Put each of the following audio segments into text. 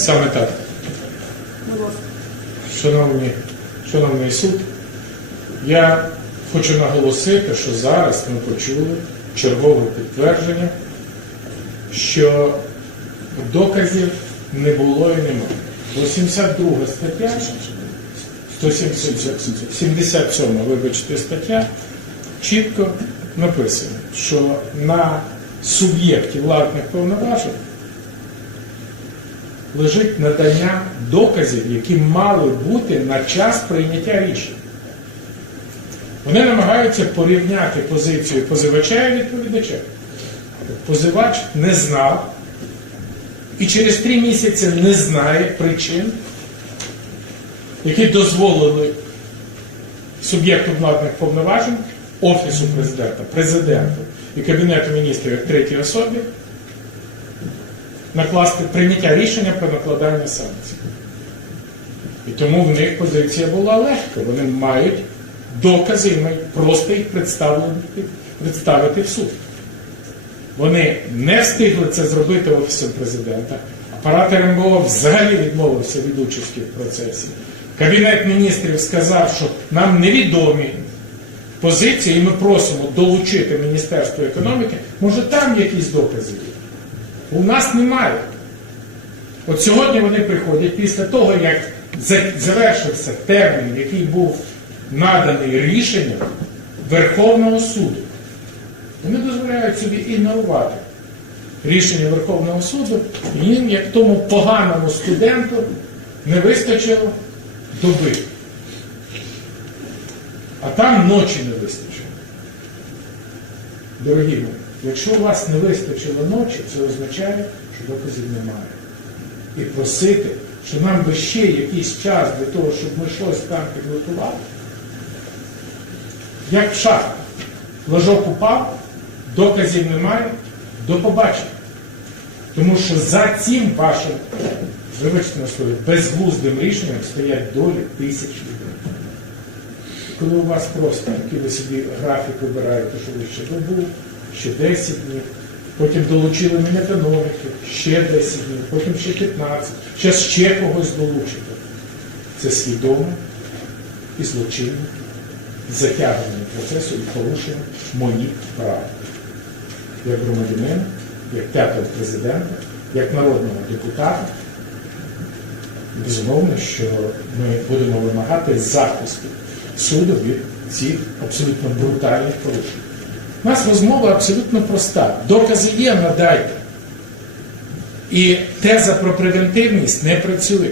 Саме так. Шановні, шановний суд, я хочу наголосити, що зараз ми почули чергове підтвердження, що доказів не було і немає. 82 стаття, 177, вибачте, стаття, чітко написано, що на суб'єкті владних повноважень лежить надання доказів, які мали бути на час прийняття рішення. Вони намагаються порівняти позицію позивача і відповідача. Позивач не знав і через три місяці не знає причин, які дозволили суб'єкту владних повноважень Офісу президента, президенту і Кабінету міністрів як третій особі накласти прийняття рішення про накладання санкцій. І тому в них позиція була легка. Вони мають докази, і мають просто їх представити, представити в суд. Вони не встигли це зробити Офісом президента. Апарат РНБО взагалі відмовився від участі в процесі. Кабінет міністрів сказав, що нам невідомі позиції, і ми просимо долучити Міністерство економіки. Може там якісь докази є? У нас немає. От сьогодні вони приходять після того, як завершився термін, який був наданий рішенням Верховного суду. Вони дозволяють собі ігнорувати рішення Верховного суду, і їм, як тому поганому студенту, не вистачило доби. А там ночі не вистачило. Дорогі мої, якщо у вас не вистачило ночі, це означає, що доказів немає. І просити, що нам би ще якийсь час для того, щоб ми щось там підготували, як в шахті. Ложок упав, доказів немає, до побачення. Тому що за цим вашим, вибачте на слові, безглуздим рішенням стоять долі тисяч людей. Коли у вас просто, який ви собі графік вибираєте, що ви ще добу, ще 10 днів, потім долучили Мінекономіки, ще 10 днів, потім ще 15, зараз ще когось долучите. Це свідомо і злочинно затягування процесу і порушення моїх прав як громадянина, як п'ятого президента, як народного депутата. Безумовно, що ми будемо вимагати захисту суду від цих абсолютно брутальних порушень. У нас розмова абсолютно проста. Докази є, надайте. І теза про превентивність не працює.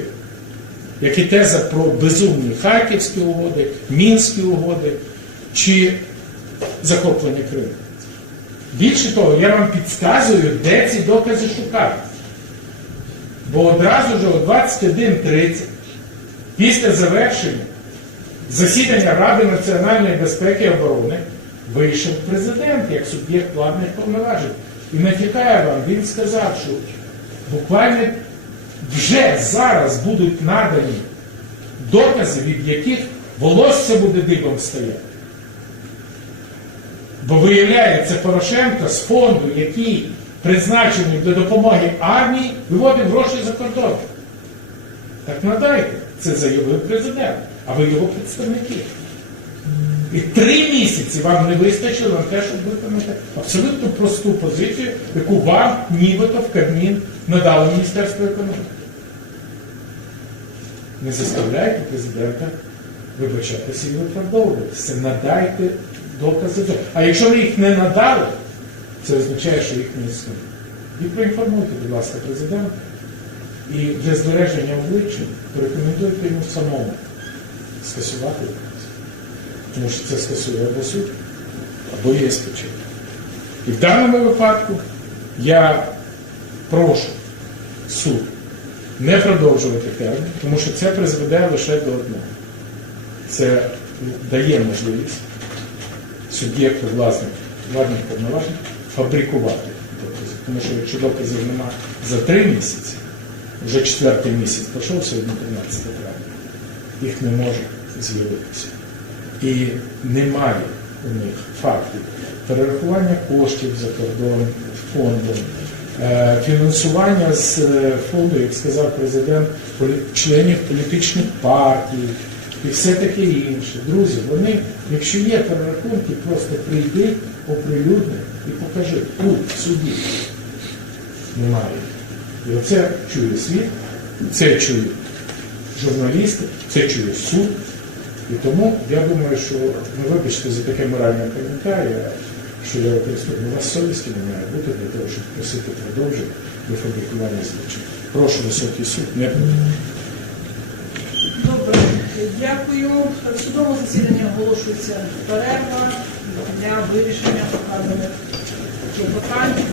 Як і теза про безумні Харківські угоди, Мінські угоди чи захоплення Криму. Більше того, я вам підказую, де ці докази шукати. Бо одразу ж о 21.30, після завершення засідання Ради національної безпеки і оборони, вийшов президент як суб'єкт владних повноважень. І натякає вам, він сказав, що буквально вже зараз будуть надані докази, від яких волосся буде дибом стояти. Бо виявляється, Порошенко з фонду, який призначений для допомоги армії, виводив гроші за кордон. Так надайте, це заявив президент, а ви його представники. І три місяці вам не вистачило на те, щоб виконати абсолютно просту позицію, яку вам нібито в Кабмін надало Міністерство економіки. Не заставляйте президента вибачатися і виправдовуватися. Надайте докази. А якщо ви їх не надали, це означає, що їх не існує. І проінформуйте, будь ласка, президента. І для збереження обличчя порекомендуйте йому самому скасувати. Тому що це скасує або суд, або ЄСПЧ. І в даному випадку я прошу суд не продовжувати термін, тому що це призведе лише до одного. Це дає можливість суб'єкту власних владних повноважень фабрикувати докази. Тому що якщо доказів нема за три місяці, вже четвертий місяць пройшов сьогодні 13 травня, їх не може з'явитися. І немає у них фактів перерахування коштів за кордон фондом, е, фінансування з е, фонду, як сказав президент, членів політичних партій і все таке інше. Друзі, вони, якщо є перерахунки, просто прийди, оприлюдни і покажи тут, в суді. Немає. І оце чує світ, це чують журналісти, це чує суд. І тому я думаю, що ну, вибачте за таке моральне коментар, що я використовую. У вас совісті не має бути для того, щоб просити продовжити вифабрикування злочину. Прошу високий суд не Добре, дякую. В судовому засіданні оголошується перерва для вирішення вказаних клопотань.